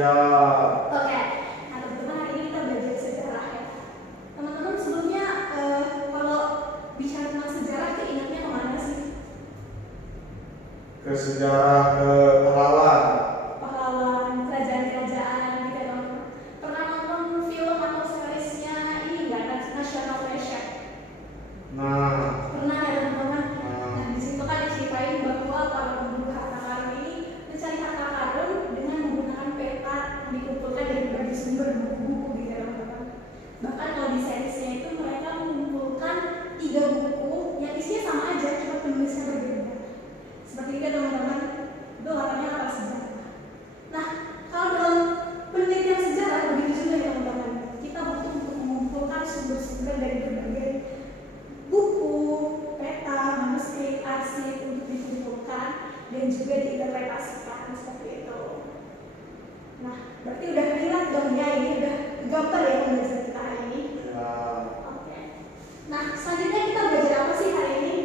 Siap. Oke, nah teman-teman hari ini kita belajar sejarah ya. Teman-teman sebelumnya kalau bicara tentang sejarah keingetnya kemana sih? Ke sejarah ke pahlawan. Pahlawan, kerajaan-kerajaan gitu ya teman-teman. Pernah nonton film atau seriesnya ini nggak? National Treasure? Nah, Pernah ya teman-teman? Nah di situ kan diceritain bahwa para pemburu harta karun ini mencari harta karun dengan menggunakan peta dikumpulkan dari berbagai sumber buku-buku gitu ya teman-teman. Bahkan kalau di seriesnya itu mereka mengumpulkan 3 buku yang isinya sama aja, cuma penulisnya berbeda. Seperti itu ya teman-teman, itu warnanya apa sejarah. Nah, kalau dalam penelitian sejarah begitu juga ya teman-teman. Kita butuh untuk mengumpulkan sumber-sumber dari berbagai buku, peta, manuskrip, arsip untuk dikumpulkan dan juga diinterpretasikan seperti itu. Nah, berarti udah relate dong ya, ini udah gambar ya pembelajaran kita hari ini. ya. Oke. Nah, selanjutnya kita belajar apa sih hari ini?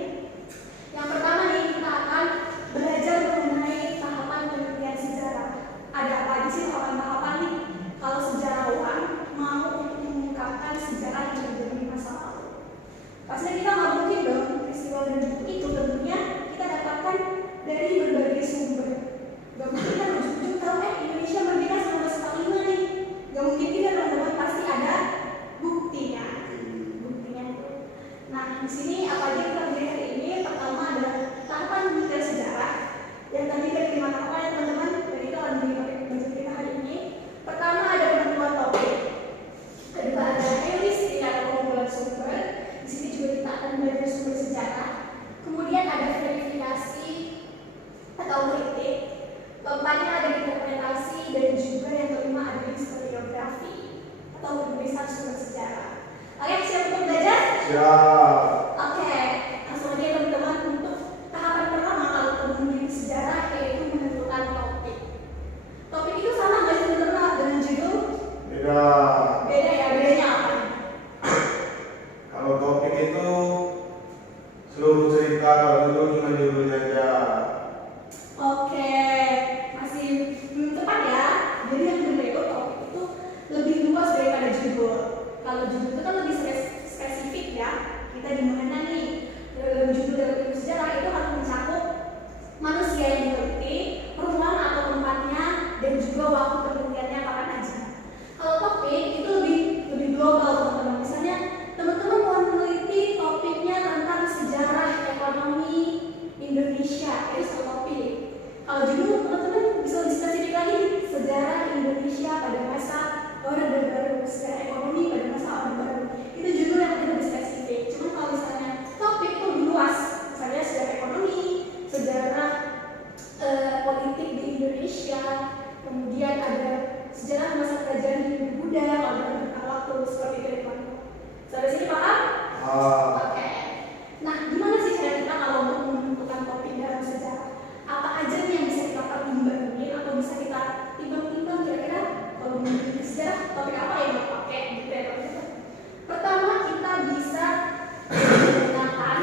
Yang pertama nih kita akan belajar mengenai tahapan penelitian sejarah. Ada apa aja sih tahapan-tahapan nih? Kalau sejarawan mau untuk mengungkapkan sejarah yang terjadi di masa lalu. Pastinya kita nggak mungkin dong peristiwa dan buku itu tentunya kita dapatkan dari berbagai sumber. Gak mungkin kan ujung-ujung tahu Indonesia merdeka 1945 nih. Gak mungkin juga teman-teman, pasti ada buktinya. Buktinya itu. Nah di sini apa aja kita belajar hari ini? Pertama adalah tahapan penelitian sejarah yang tadi dari 5 tahapan ya teman-teman. Dan itu akan menjadi belajar kita hari ini. Pertama ada penentuan topik. Kedua ada heuristik atau pengumpulan sumber. Di sini juga kita akan belajar sumber sejarah. Kemudian ada verifikasi atau kritik. Keempatnya ada interpretasi dan juga yang kelima ada historiografi atau penulisan sumber sejarah. Oke, siap untuk belajar? Siap. Oke, langsung aja teman-teman untuk tahapan pertama kalau meneliti sejarah yaitu menentukan topik. Topik itu sama nggak sih teman-teman dengan judul? Beda. Beda ya, bedanya apa? Kalau topik itu seluruh cerita, kalau dulu cuma judulnya aja. Oke, masih belum tepat ya. Jadi yang benar itu topik itu lebih luas daripada judul. Kalau judul itu kan lebih spesifik ya. Kita di mana nih? Dalam judul dalam ilmu sejarah itu harus mencakup manusia yang diteliti, ruang atau tempatnya, dan juga waktu penelitiannya kapan aja. Kalau topik itu lebih global teman-teman. Misalnya teman-teman mau meneliti topiknya tentang sejarah ekonomi Indonesia, itu satu topik. Kalau judul teman-teman bisa lebih spesifik lagi, sejarah Indonesia pada masa Orde Baru, sejarah ekonomi pada masa Orde Baru. Itu judul yang lebih spesifik. Cuma kalau misalnya topik itu lebih luas, misalnya sejarah ekonomi, sejarah politik di Indonesia, kemudian ada sejarah masa kerajaan Hindu Buddha, kalau dalam rentang waktu seperti itu teman-teman. Sampai sini paham? Oke. Nah, gimana sih cara kita kalau untuk menentukan topik dalam sejarah? Apa aja nih yang bisa kita pertimbangin atau bisa kita timbang-timbang kira-kira kalau meneliti sejarah topik apa yang mau pakai gitu ya teman-teman? Pertama kita bisa menggunakan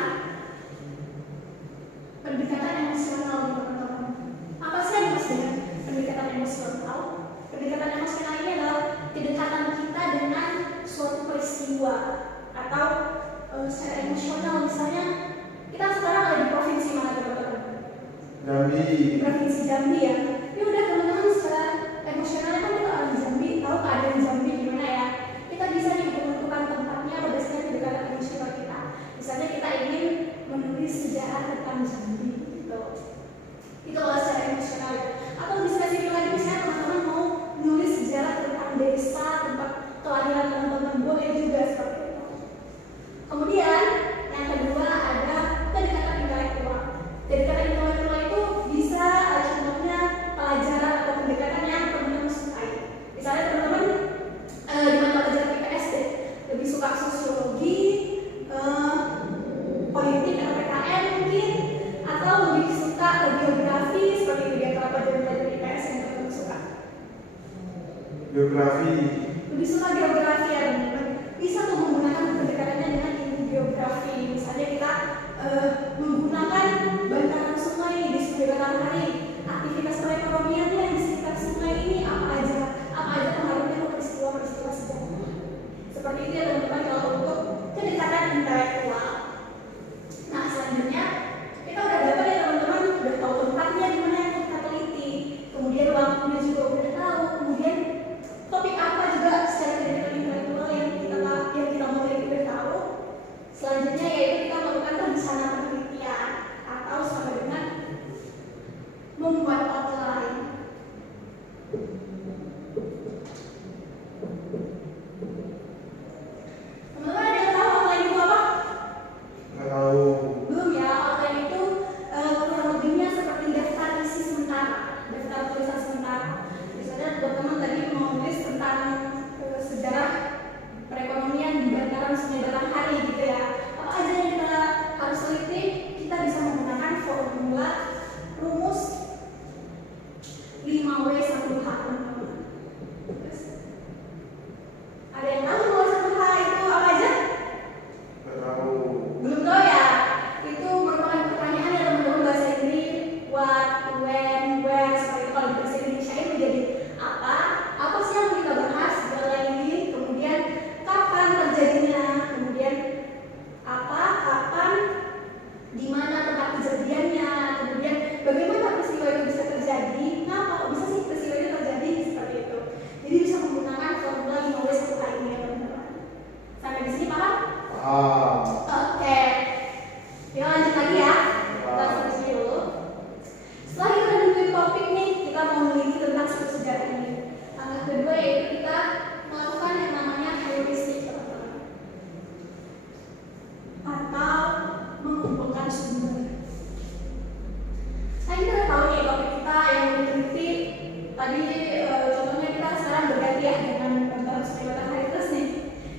pendekatan emosional teman-teman. Apa sih yang dimaksud dengan pendekatan emosional? Pendekatan emosional ini adalah kedekatan kita dengan suatu peristiwa atau secara emosional. Misalnya kita sekarang ada di provinsi mana teman-teman? Jambi. Provinsi Jambi ya. Ya udah teman-teman secara emosionalnya kan kita orang Jambi, tahu keadaan Jambi gimana ya. Kita bisa nih menentukan tempatnya berdasarkan kedekatan emosional kita. Misalnya kita ingin menulis sejarah tentang Jambi gitu. Itu kalau secara emosional ya. Atau lebih spesifik lagi misalnya teman-teman mau menulis sejarah tentang desa, tempat kelahiran teman-teman, boleh juga seperti itu. Kemudian yang kedua ada kedekatan intelektual. Kedekatan intelektual itu bisa contohnya selanjutnya yaitu kita melakukan rencana penelitian atau sama dengan membuat outline. Teman-teman ada yang tahu outline itu apa? Nggak tahu. Belum ya, outline itu kurang lebihnya seperti daftar isi sementara, daftar tulisan sementara. Misalnya teman-teman tadi mau nulis tentang sejarah perekonomian di Bantaran Sungai Batanghari gitu ya. Apa aja yang kita harus teliti? Kita bisa menggunakan formula rumus 5W1H, teman-teman. Terus, ada yang tahu 5W1H itu apa aja? Nggak tahu. Belum tahu ya? Itu merupakan pertanyaan yang teman-teman bahasa Inggris, what, when, where, seperti itu. Kalau di bahasa Indonesia itu jadi apa sih yang kita bahas dalam ini, kemudian kapan terjadinya, kemudian apa, kapan, di mana tempat kejadiannya, kemudian bagaimana peristiwa itu bisa terjadi, kenapa kok bisa sih peristiwa itu terjadi, seperti itu. Jadi bisa menggunakan formula 5W1H ini ya teman-teman. Sampai di sini paham? Paham. Oke, ya lanjut lagi ya. Kita sampai sini dulu. Setelah kita nentuin topik nih, kita mau meneliti tentang suatu sejarah ini. Langkah kedua yaitu kita melakukan yang namanya heuristik, teman-teman, atau mengumpulkan sumber. Nah kita udah tahu nih topik kita yang diteliti. Tadi contohnya kita sekarang berganti ya dengan Bantaran Sungai Batanghari terus nih.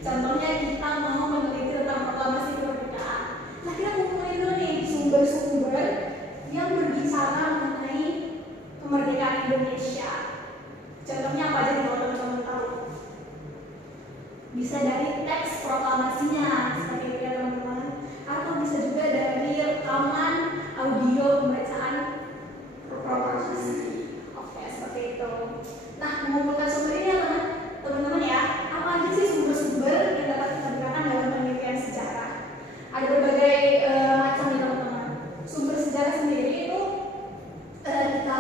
Contohnya kita mau meneliti tentang proklamasi kemerdekaan. Nah kita kumpulin dulu nih sumber-sumber yang berbicara mengenai kemerdekaan Indonesia. Contohnya apa aja nih kalau teman-teman tahu? Bisa dari teks proklamasinya seperti itu ya teman-teman, atau bisa juga dari rekaman audio pembacaan proklamasi. Oke, seperti itu. Nah, mengumpulkan sumber ini ya teman-teman ya, apa aja sih sumber-sumber yang dapat kita gunakan dalam penelitian sejarah? Ada berbagai macam ya teman-teman. Sumber sejarah sendiri itu kita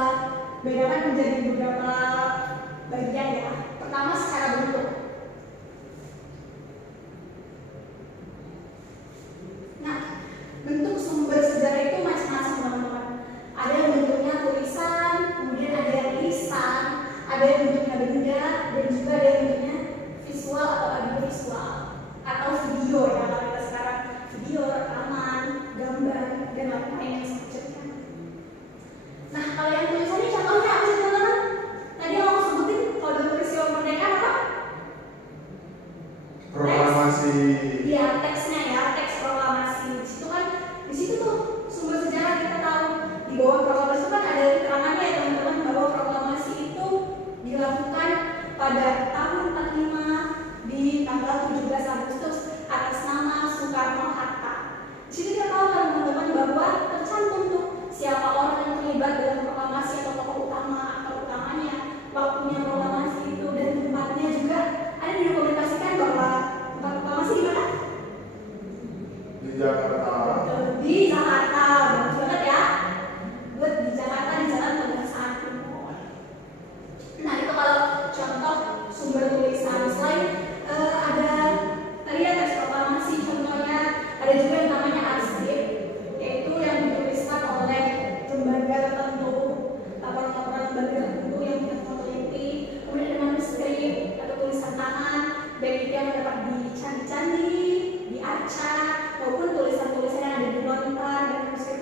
bedakan menjadi beberapa bagian ya. Pertama secara bentuk. Nah, bentuk sumber sejarah itu macam-macam teman-teman. Ada yang bentuknya tulisan, kemudian ada yang lisan, ada yang bentuknya benda, dan juga ada yang bentuknya visual atau audiovisual atau video ya kalau kita sekarang video, rekaman, gambar, dan lain-lain yang semacamnya. Nah, kalau yang tulisan ini contohnya apa sih teman-teman? Tadi yang aku sebutin kalau dalam peristiwa kemerdekaan apa? Proklamasi. Iya, teksnya ya, teks proklamasi. Di situ tuh sumber sejarah kita tahu. Di bawah proklamasi itu kan ada keterangannya ya teman-teman, bahwa proklamasi itu dilakukan pada tahun 45 di tanggal 17 Agustus atas nama Soekarno-Hatta. Di situ kita tahu kan teman-teman bahwa tercantum tuh siapa orang yang terlibat dalam proklamasi atau tokoh utama atau utamanya, waktunya proklamasi itu, dan tempatnya juga ada didokumentasikan bahwa tempat proklamasi di mana? Di Jakarta. Di Jakarta, bagus banget ya. Buat di Jakarta, di Jalan Pegangsaan Timur. Nah itu kalau contoh sumber tulisan. Selain ada tadi ya teks proklamasi, contohnya ada juga yang namanya arsip, yaitu yang dituliskan oleh lembaga tertentu, laporan-laporan lembaga tertentu yang kita teliti. Kemudian ada manuskrip atau tulisan tangan, baik itu yang dapat di candi-candi, di arca, maupun tulisan-tulisan yang ada di lontar dan manuskrip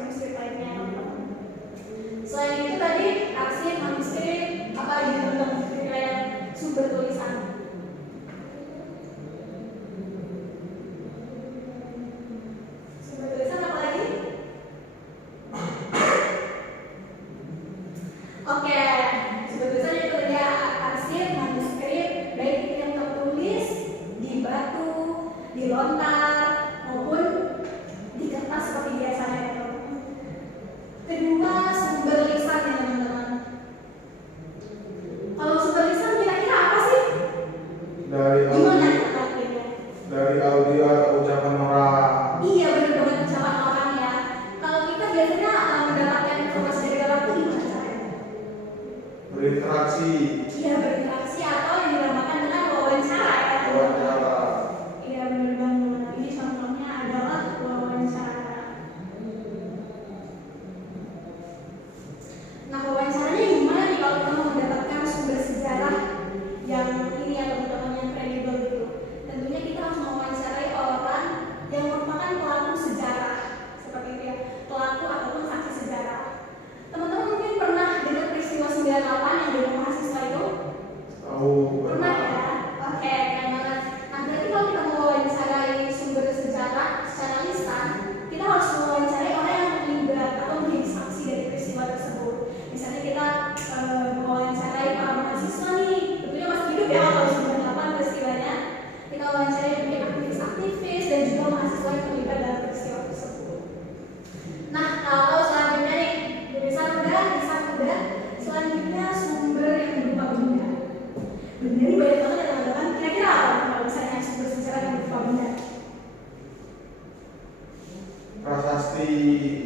prasasti,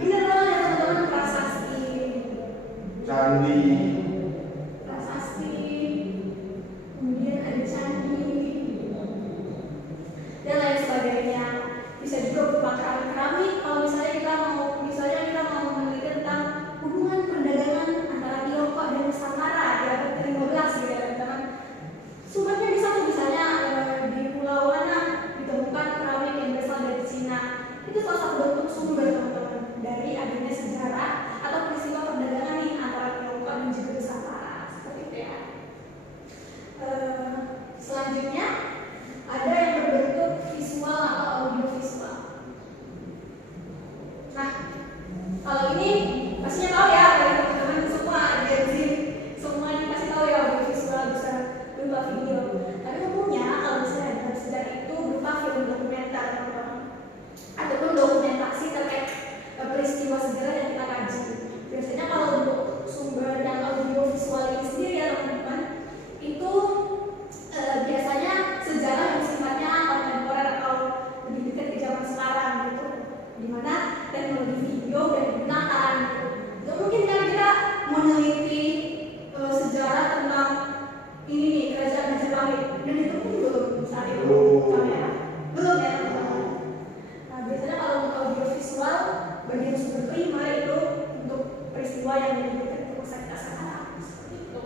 Bener banget ya teman-teman, prasasti, candi, prasasti, kemudian ada candi, dan lain sebagainya. Bisa juga berupa keramik. Kalau misalnya kita mau meneliti tentang hubungan perdagangan antara Tiongkok dan Nusantara di abad ke-15 gitu ya teman-teman. Sumbernya bisa tuh misalnya di Pulau mana ditemukan keramik yang berasal dari Cina. Itu salah satu bentuk sumber teman-teman dari adanya sejarah atau peristiwa perdagangan nih antara Tiongkok dan juga Nusantara seperti itu ya. Selanjutnya ada yang berbentuk visual atau audiovisual. Nah, kalau ini pastinya tahu ya teman-teman semua semua ini pasti tahu ya audiovisual bisa berupa video. Tapi umumnya kalau misalnya dalam sejarah itu berupa film dokumenter teman-teman, ataupun dokumentasi terkait peristiwa sejarah yang kita kaji. Biasanya kalau untuk sumber yang audiovisual ini sendiri ya teman-teman, itu biasanya sejarah yang sifatnya kontemporer atau lebih dekat ke zaman sekarang gitu, dimana teknologi video udah digunakan gitu. Gak mungkin kan kita meneliti sejarah tentang ini nih kerajaan Majapahit dan itu pun belum saat itu kamera belum ya teman-teman. Nah biasanya kalau untuk audiovisual bagian sumber kelima itu untuk peristiwa yang lebih dekat ke masa kita sekarang seperti itu.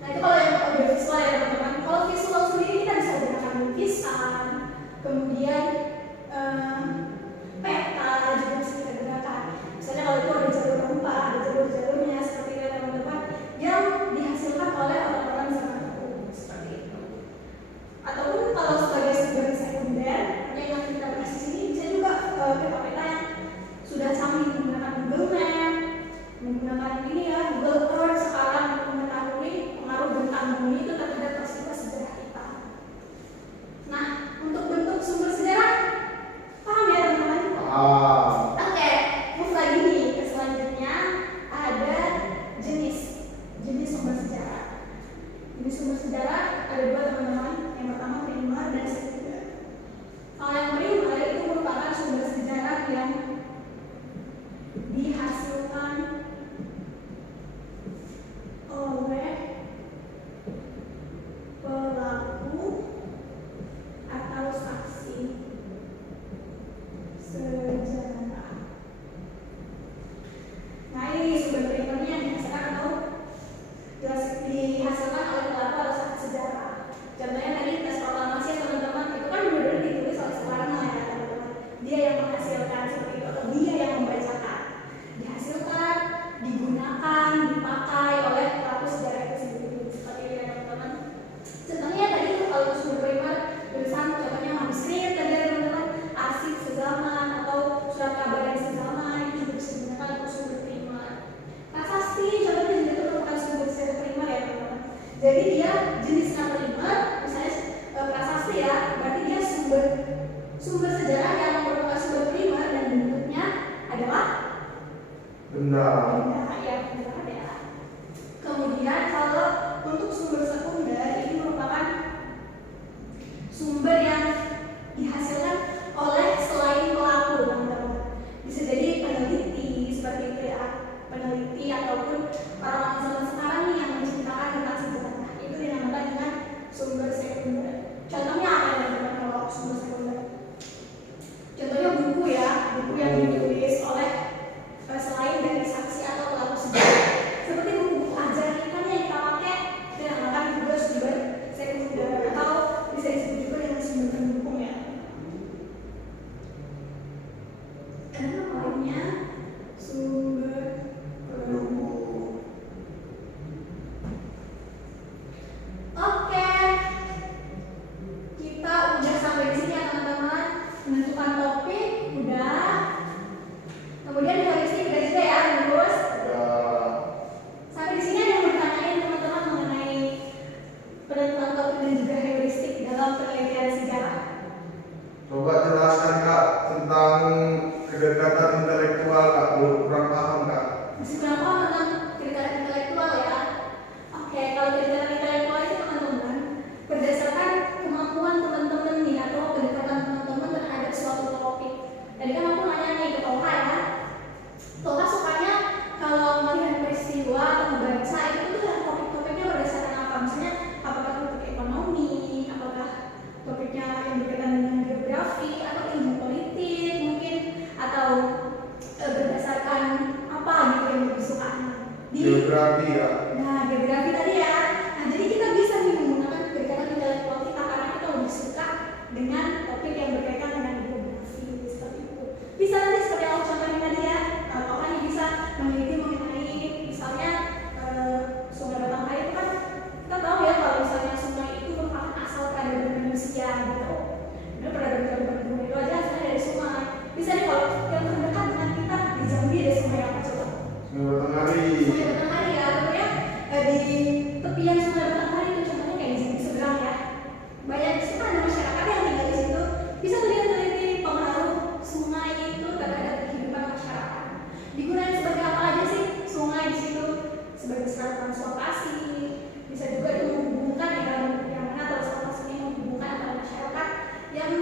Nah itu kalau yang audiovisual ya teman-teman. Kalau visual sendiri kita bisa gunakan lukisan, kemudian peta juga bisa kita gunakan. Misalnya kalau itu ada jalur rempah, ada jalur-jalurnya seperti itu teman-teman yang dihasilkan oleh orang-orang zaman dahulu seperti itu. Ataupun kalau sebagai sumber sekunder yang kita bahas di sini bisa juga peta-peta yang sudah canggih menggunakan Google Map, menggunakan ini ya Google Earth sekarang untuk mengetahui pengaruh bentang bumi itu terhadap peristiwa sejarah kita. Nah, untuk bentuk sumber sejarah paham ya teman-teman? Oke, move lagi nih ke selanjutnya ada jenis sumber sejarah. Jenis sumber sejarah ada dua teman-teman. Yang pertama primer dan sekunder. Kalau yang primer itu merupakan sumber sejarah yang dihasilkan oleh pelaku atau saksi sejarah. Nah ini sumber primernya yang dihasilkan oleh pelaku atau saksi sejarah. Contohnya tadi tes proklamasi ya teman-teman, itu kan benar-benar ditulis oleh Soekarno ya teman-teman. Dia yang menghasilkan seperti itu atau dia yang membacakan, dihasilkan, digunakan, dipakai oleh pelaku sejarah itu sendiri seperti itu ya teman-teman. Contohnya tadi kalau sumber primer tulisan contohnya manuskrip tadi ya teman-teman, arsip sezaman atau surat kabar dari sezaman itu juga bisa digunakan untuk sumber primer. Prasasti contohnya juga itu merupakan sumber sejarah primer ya teman-teman. Jadi dia jenisnya primer, misalnya prasasti ya, berarti dia sumber sejarah yang merupakan sumber primer dan bentuknya adalah benda ya. Kemudian kalau untuk sumber sekunder ini merupakan sumber yang dihasilkan oleh selain pelaku teman-teman. Bisa jadi peneliti seperti itu ya, peneliti ataupun orang-orang zaman sekarang nih yang menceritakan tentang sejarah. Itu dinamakan dengan sumber sekunder. Contohnya apa ya teman-teman kalau sumber sekunder? Contohnya buku ya, buku yang ditulis oleh selain dari saksi atau pelaku sejarah. Seperti buku-buku ajaran kita yang kita pakai itu dinamakan juga sumber sekunder atau bisa disebut juga dengan sumber pendukung ya. Dan lainnya sumber pendukung. Oke, kita udah sampai di sini ya teman-teman. Menentukan topik udah. Kemudian heuristik udah juga ya, terus. Sampai di sini ada yang mau ditanyain teman-teman mengenai penentuan topik dan juga heuristik dalam penelitian sejarah. Coba jelaskan Kak tentang kedekatan intelektual Kak, belum kurang paham Kak. Masih kurang paham tentang kedekatan intelektual ya. Oke, kalau kedekatan intelektual itu teman-teman berdasarkan kemampuan teman-teman nih atau kedekatan teman-teman terhadap suatu topik. Tadi kan aku nanya geografi ya. Nah, geografi tadi ya. Nah, jadi kita bisa nih menggunakan pendekatan intelektual kita karena kita lebih suka dengan topik yang berkaitan dengan geografi seperti itu. Bisa nanti seperti yang aku contohin tadi ya. Kalau orang yang bisa meneliti mengenai misalnya Sungai Batanghari itu kan kita tahu ya kalau misalnya sungai itu merupakan asal peradaban manusia gitu. Nah, peradaban dunia itu aja asalnya dari sungai. Bisa nih kalau yang terdekat dengan kita di Jambi ada sungai apa coba? Sungai Batanghari. Sungai Batanghari ya, tentunya di tepian Sungai Batanghari itu contohnya kayak di sini seberang ya. Banyak situ ada masyarakat yang tinggal di situ. Bisa kalian teliti pengaruh sungai itu terhadap kehidupan masyarakat. Digunakan sebagai apa aja sih sungai di situ? Sebagai sarana transportasi. Bisa juga itu menghubungkan yang mana transportasi ini menghubungkan antara masyarakat yang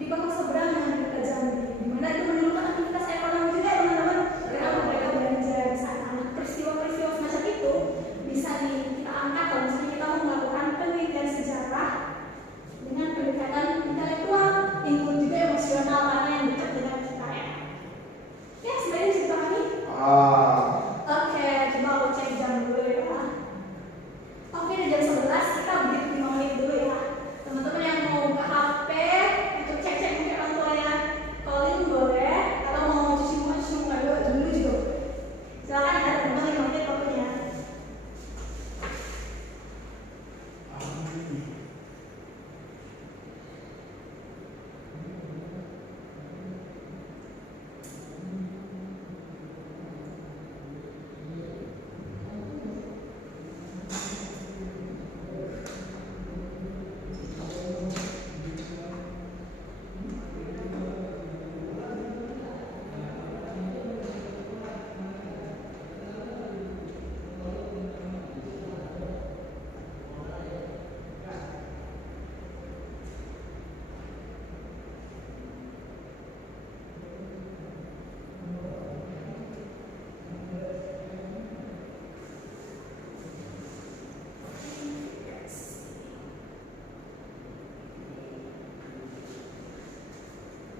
di pangkal seberang dengan kota Jambi. Di mana itu menimbulkan aktivitas ekonomi juga ya teman-teman. Karena mereka belanja di sana. Peristiwa-peristiwa semacam itu bisa kita angkat kalau misalnya kita mau melakukan penelitian sejarah dengan pendekatan intelektual, include juga emosional karena yang dekat dengan kita ya. Ya, sebenarnya cerita kami. Oke, coba aku cek jam dulu ya. Oke, udah jam 11, kita break 5 menit dulu ya. Teman-teman yang mau buka HP, itu cek-cek mungkin orang tuanya. Calling boleh, atau mau cuci muka dulu juga. Silakan ada teman 5 menit waktunya.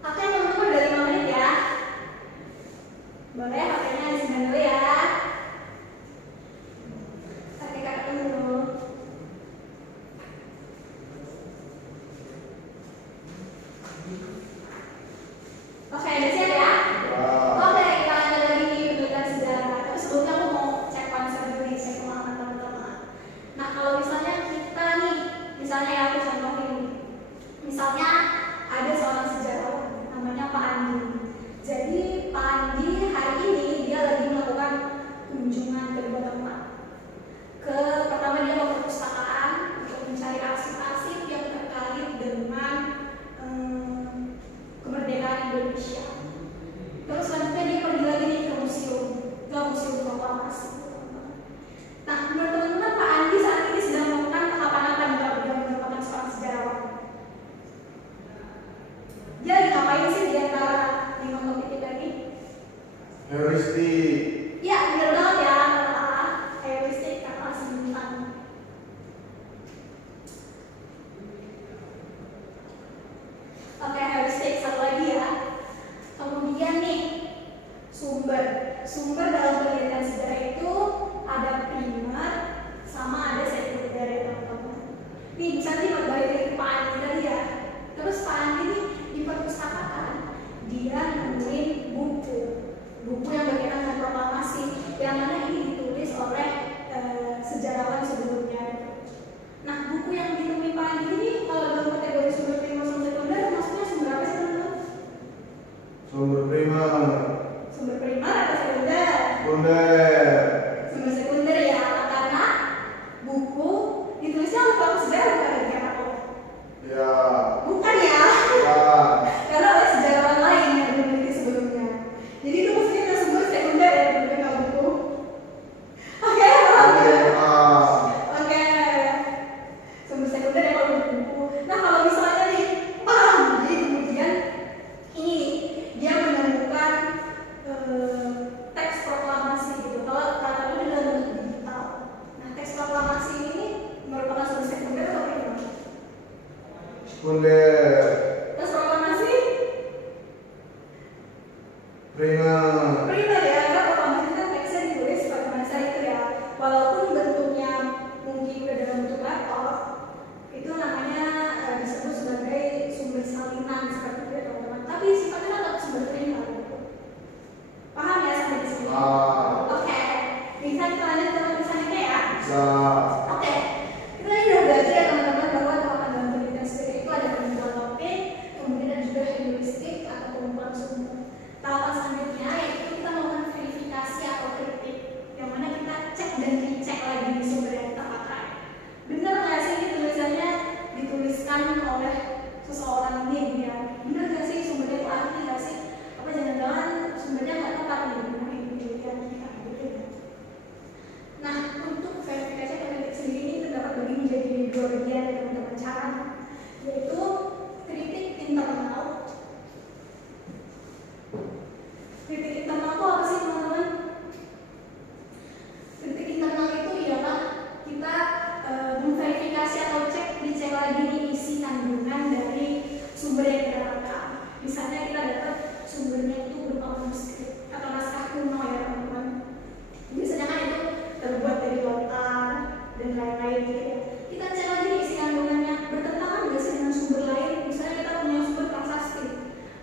Oke teman-teman udah 5 menit ya. Boleh HP-nya disimpan dulu ya. Oke kakak tunggu. Oke udah siap ya? Oke kita lanjut lagi nih penelitian sejarah. Tapi sebelumnya aku mau cek konsep dulu nih, cek pemahaman teman-teman. Nah kalau misalnya kita nih, misalnya ya aku contohin, misalnya ada seorang sejarawan namanya Pak Andi. Jadi Pak Andi hari ini dia lagi melakukan kunjungan ke dua tempat. Pertama dia ke perpustakaan untuk mencari arsip-arsip yang terkait dengan kemerdekaan Indonesia. Terus selanjutnya dia pergi lagi nih ke museum proklamasi. Nah menurut teman-teman Pak Andi saat ini sedang melakukan tahapan apa nih kalau dia merupakan seorang sejarawan? Dia lagi ngapain sih di antara 5 topik kita ini? Heuristik. Iya, benar banget ya, kata heuristik, kata simpan. Oke, heuristik satu lagi ya. Kemudian nih, sumber dalam penelitian sejarah itu ada primer sama ada sekunder ya teman-teman. Nih bisa nih balik lagi ke Pak Andi tadi ya. Terus Pak Andi nih di perpustakaan dia nemuin buku yang berkaitan dengan proklamasi yang mana ini ditulis oleh sejarawan sebelumnya. Nah buku yang ditemui Pak Andi ini kalau dalam kategori sumber primer sama sekunder maksudnya sumber apa sih teman-teman? Sumber primer. Sumber primer atau sekunder? Sekunder. Sumber sekunder ya, karena buku ditulisnya oleh pelaku sejarah bukan dari apa? Ya. Bukan ya? Ya. Karena oleh sejarawan lain yang meneliti sebelumnya. Jadi itu maksudnya sumber sekunder ya teman-teman buku. Oke, paham ya? Oke. Sumber sekunder ya kalau buku. Nah kalau misalnya nih paham, jadi kemudian ini nih dia menemukan teks proklamasi gitu. Kalau kata-kata dalam bentuk digital. Nah teks proklamasi ini merupakan sumber sekunder atau primer? Sekunder. Teks proklamasi? Primer. Primer ya, karena proklamasi kan teksnya ditulis pakai bahasa itu ya. Walaupun Tahapan selanjutnya yaitu kita melakukan verifikasi atau kritik, yang mana kita cek dan dicek lagi di sumber yang kita pakai. Benar nggak sih ini tulisannya dituliskan oleh seseorang ini ya? Benar nggak sih sumbernya itu asli nggak sih? Apa jangan-jangan sumbernya nggak tepat nih? Benar ini penelitian kita gitu ya. Nah, untuk verifikasi atau kritik sendiri ini terdapat bagi menjadi dua bagian dari teman-teman cara, yaitu kritik internal. Kritik internal itu apa sih teman-teman? Kritik internal itu ialah kita memverifikasi atau dicek lagi nih isi kandungan dari sumber yang kita dapat. Misalnya kita dapat sumbernya itu berupa manuskrip atau naskah kuno ya teman-teman. Biasanya kan itu terbuat dari lontar dan lain-lain gitu ya. Kita cek lagi nih isi kandungannya, bertentangan nggak sih dengan sumber lain? Misalnya kita punya sumber prasasti,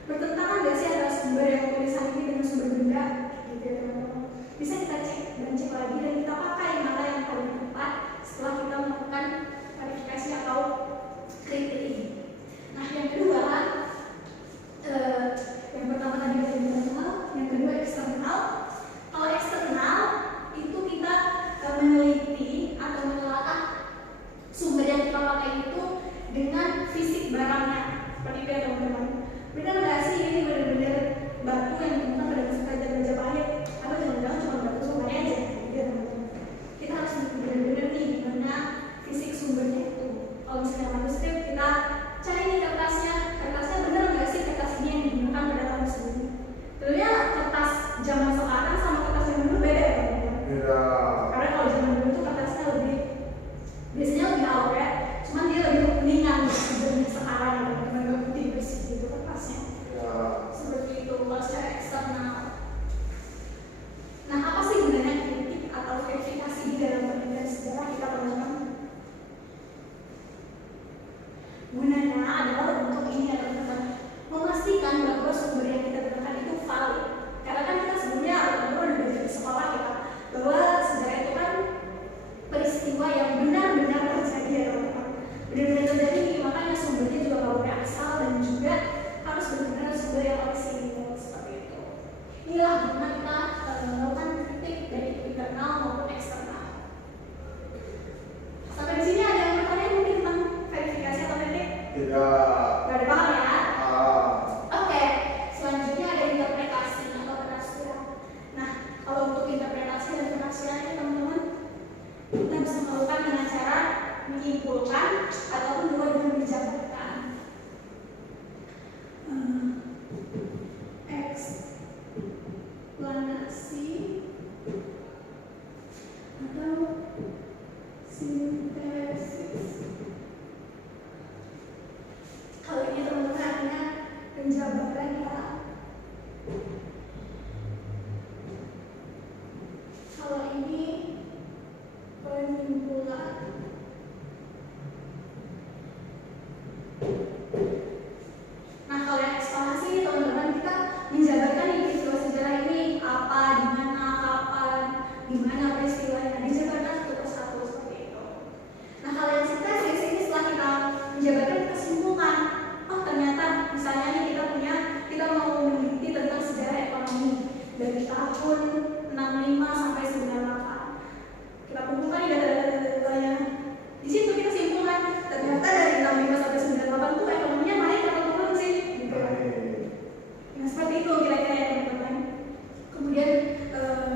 bertentangan nggak sih ada sumber yang tulisan ini dengan sumber benda gitu ya teman-teman. Bisa kita cek dan cek lagi dan kita pakai mana yang paling tepat setelah kita melakukan verifikasi atau kritik ini. Nah yang kedua, yang pertama tadi ada internal, yang kedua eksternal. Kalau eksternal itu kita meneliti atau menelaah sumber yang kita pakai itu dengan fisik barangnya, seperti itu ya teman-teman. Benar nggak sih ini benar-benar batu yang ditemukan pada Raja Majapahit, atau jangan-jangan cuma batu sumbernya aja gitu ya teman-teman. Kita harus benar-benar nih gimana fisik sumbernya itu. Kalau misalnya manuskrip, kita cari nih kertasnya benar nggak sih kertas ini yang digunakan pada tahun segini. Tentunya kertas zaman sekarang sama kertas zaman dulu beda ya teman-teman. Beda. Karena kalau zaman dulu tuh kertasnya biasanya lebih awet ya, cuman dia lebih kuningan dibanding sekarang ya teman-teman, lebih putih bersih gitu kertasnya. Ya. Seperti itu kalau secara eksternal. Nah apa sih gunanya kritik atau verifikasi di dalam penelitian sejarah kita teman-teman? Gunanya adalah untuk ini ya teman-teman, memastikan bahwa sumber yang kita gunakan itu valid. Karena kan kita sebelumnya teman-teman udah belajar di sekolah ya, bahwa sejarah itu kan peristiwa yang benar-benar terjadi ya teman-teman. Benar-benar terjadi, makanya sumbernya juga nggak boleh asal dan juga harus benar-benar sumber yang orisinil seperti itu. Inilah bagaimana kita melakukan kritik dari internal maupun eksternal. Sampai di sini ada yang bertanya mungkin tentang verifikasi atau kritik? Tidak. Gak ada paham ya? Ah. Oke, selanjutnya ada interpretasi atau penafsiran. Nah, kalau untuk interpretasi dan penafsiran ini teman-teman, kita bisa melakukan dengan cara menyimpulkan ataupun juga dengan menjabarkan. Eksplanasi atau sintesis. Kalau ini teman-teman artinya penjabaran ya. Kalau ini penyimpulan. Nah kalau yang eksplanasi teman-teman, kita menjabarkan nih peristiwa sejarah ini apa, di mana, kapan, di mana peristiwanya, dijabarkan satu persatu seperti itu. Nah kalau yang sintesis ini setelah kita menjabarkan, kita simpulkan, oh ternyata misalnya nih kita mau meneliti tentang sejarah ekonomi dari tahun 65 sampai 98. Kita kumpulkan nih data-datanya. Di situ kita simpulkan ternyata dari 65 sampai 98 tuh ekonominya naik atau turun sih gitu. Nah seperti itu kira-kira ya teman-teman. Kemudian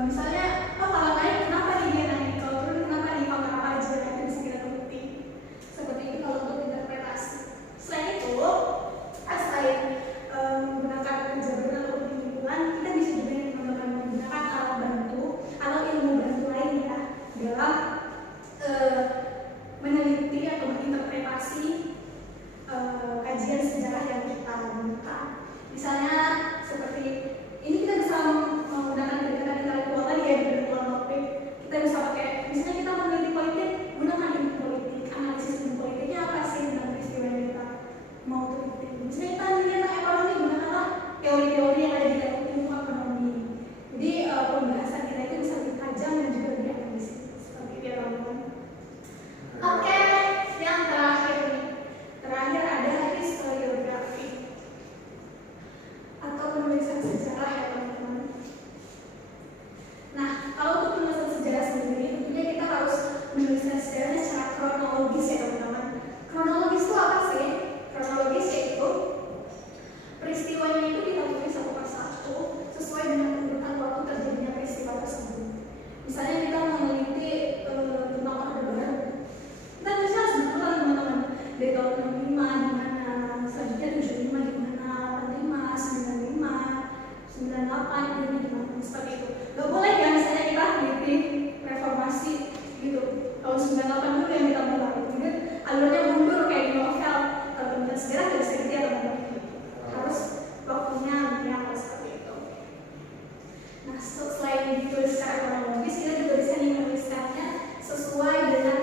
misalnya kalau naik kenapa nih dia naik, kalau turun kenapa nih, faktor apa aja yang bisa kita teliti. Seperti itu kalau untuk interpretasi. Selain itu, selain menggunakan penjabaran atau penyimpulan, kita bisa juga teman-teman menggunakan alat bantu atau ilmu bantu 98 ini gimana seperti itu. Gak boleh ya misalnya kita neliti reformasi gitu tahun 98 dulu yang kita mulai, kemudian alurnya mundur kayak di novel. Kalau tentang sejarah tidak bisa gitu ya teman-teman, harus waktunya berapa seperti itu. Nah selain ditulis secara kronologis, kita juga bisa menuliskannya sesuai dengan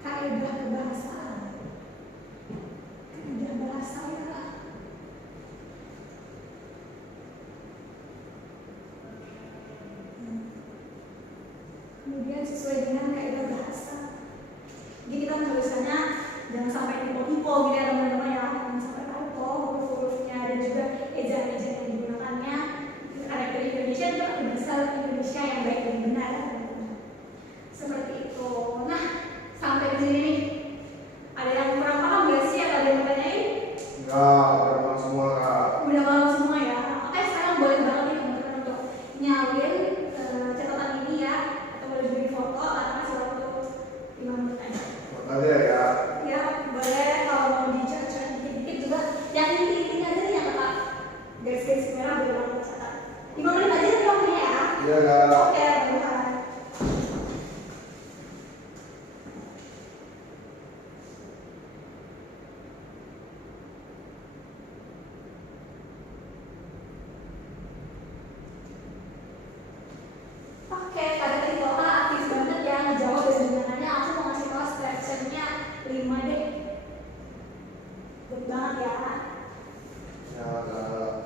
kaidah kebahasaan, kaidah bahasa ya. Kemudian sesuai dengan kaidah bahasa. Jadi kita menulisannya jangan sampai tipe-tipe gitu ya teman-teman ya, jangan sampai typo, huruf-hurufnya dan juga ejaan-ejaan yang digunakannya. Karakter Indonesia itu bahasa Indonesia yang baik dan benar teman-teman. Seperti itu. Nah sampai di sini nih, ada yang kurang paham nggak sih? Ada yang bertanyain? Enggak, udah paham semua Kak. Udah paham semua ya. Oke, sekarang boleh banget nih teman-teman untuk nyalin catatan ini ya, atau boleh juga di foto atau kasih waktu 5 menit aja. Buat aja ya. Ya boleh, kalau mau dicatat dikit-dikit juga, yang inti-intinya aja nih yang Kak garis-garis merah boleh banget catat. 5 menit aja nih waktunya ya. Iya Kak. Oke, baiklah. Oke, pada tadi Doa aktif banget ya ngejawab dan sebenarnya aku mau ngasih tahu selection-nya 5 deh. Good banget ya. Ya Kak.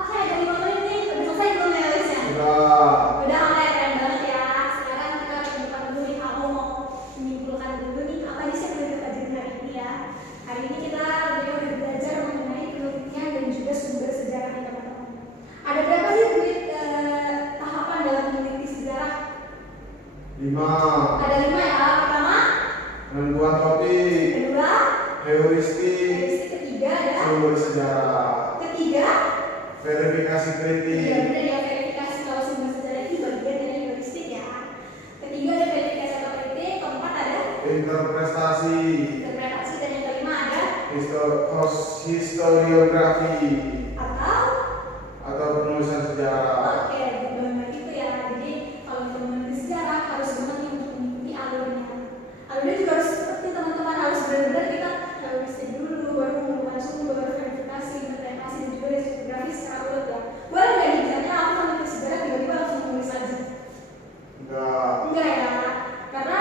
Oke, dari 5 menit nih, udah selesai belum ya nulisnya? Udah. Udah, oke, keren banget ya. Sekarang kita buka dulu nih, aku mau menyimpulkan dulu nih apa sih yang udah kita pelajari hari ini ya. Hari ini kita udah belajar mengenai penelitian dan juga sumber sejarah nih teman-teman. Ada berapa sih tahapan dalam meneliti sejarah? 5. Ada 5 ya. Pertama, Penentuan topik, kedua, heuristik, ketiga ada, sumber sejarah, ketiga, verifikasi iya kritik, benar ya, verifikasi kalau sumber sejarah itu bagian dari heuristik ya. Ketiga ada verifikasi atau kritik, keempat ada interpretasi, interpretasi, dan yang kelima ada historiografi, atau penulisan sejarah. oke, benar itu ya. Jadi kalau kita meneliti sejarah harus banget nih untuk mengikuti alurnya. Alurnya juga harus seperti teman-teman, harus benar-benar kita heuristik dulu, baru menggunakan sumber, verifikasi, interpretasi, dan juga historiografi secara urut ya. Boleh nggak nih misalnya aku meneliti sejarah tiba-tiba langsung menulis aja? Enggak. Enggak ya, karena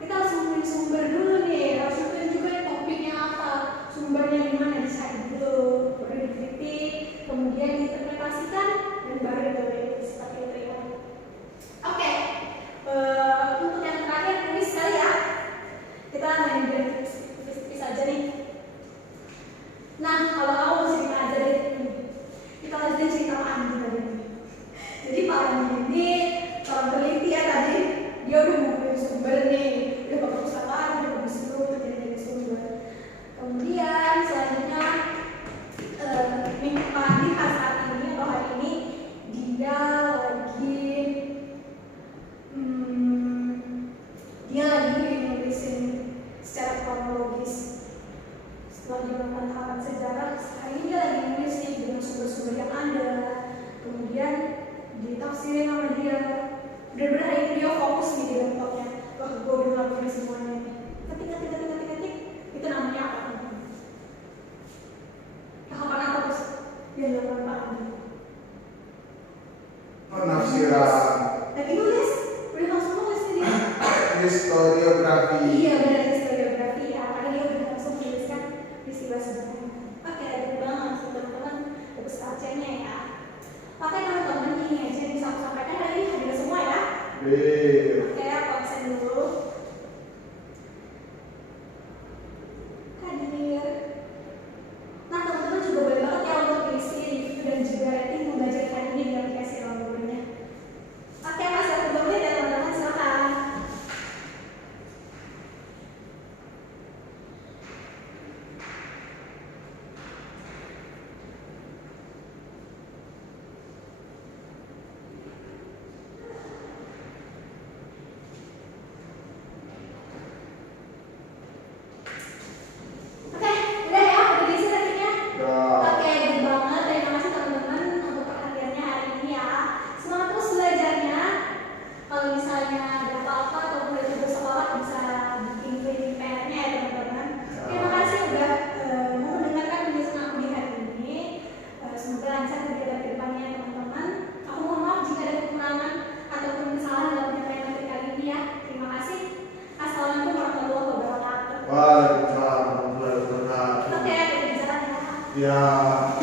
kita harus memilih sumber dulu nih, harus nentuin juga nih topiknya apa, sumbernya di mana, dicari dulu, baru dikritik, kemudian diinterpretasikan, dan baru ditulis seperti itu ya. Oke, untuk yang terakhir tulis kali ya, kita main game tipis-tipis aja nih. Nah, kalau aku mau cerita aja deh, kita lanjutin cerita Pak Andi tadi. Jadi Pak Andi ini seorang peneliti ya tadi, dia udah ngumpulin sumber nih, udah ke perpustakaan, udah ke museum untuk jadi sumber. Kemudian selanjutnya Pak Andi saat ini atau hari ini dia lagi nulisin secara kronologis. Setelah dia melakukan tahapan sejarah, hari ini dia lagi nulis nih dengan sumber-sumber yang ada, kemudian ditafsirin sama dia. Benar-benar hari ini dia fokus nih di laptopnya. Wah, gue udah ngelakuin semuanya nih. Ketik, itu namanya apa? Tahapan apa terus yang dilakukan Pak Andi? Penafsiran, Lagi nulis, udah langsung nulis nih dia. historiografi. Iya benar, historiografi ya, karena dia udah langsung menuliskan peristiwa sejarah. Oke, ada banget teman-teman, ada C-nya ya. Ya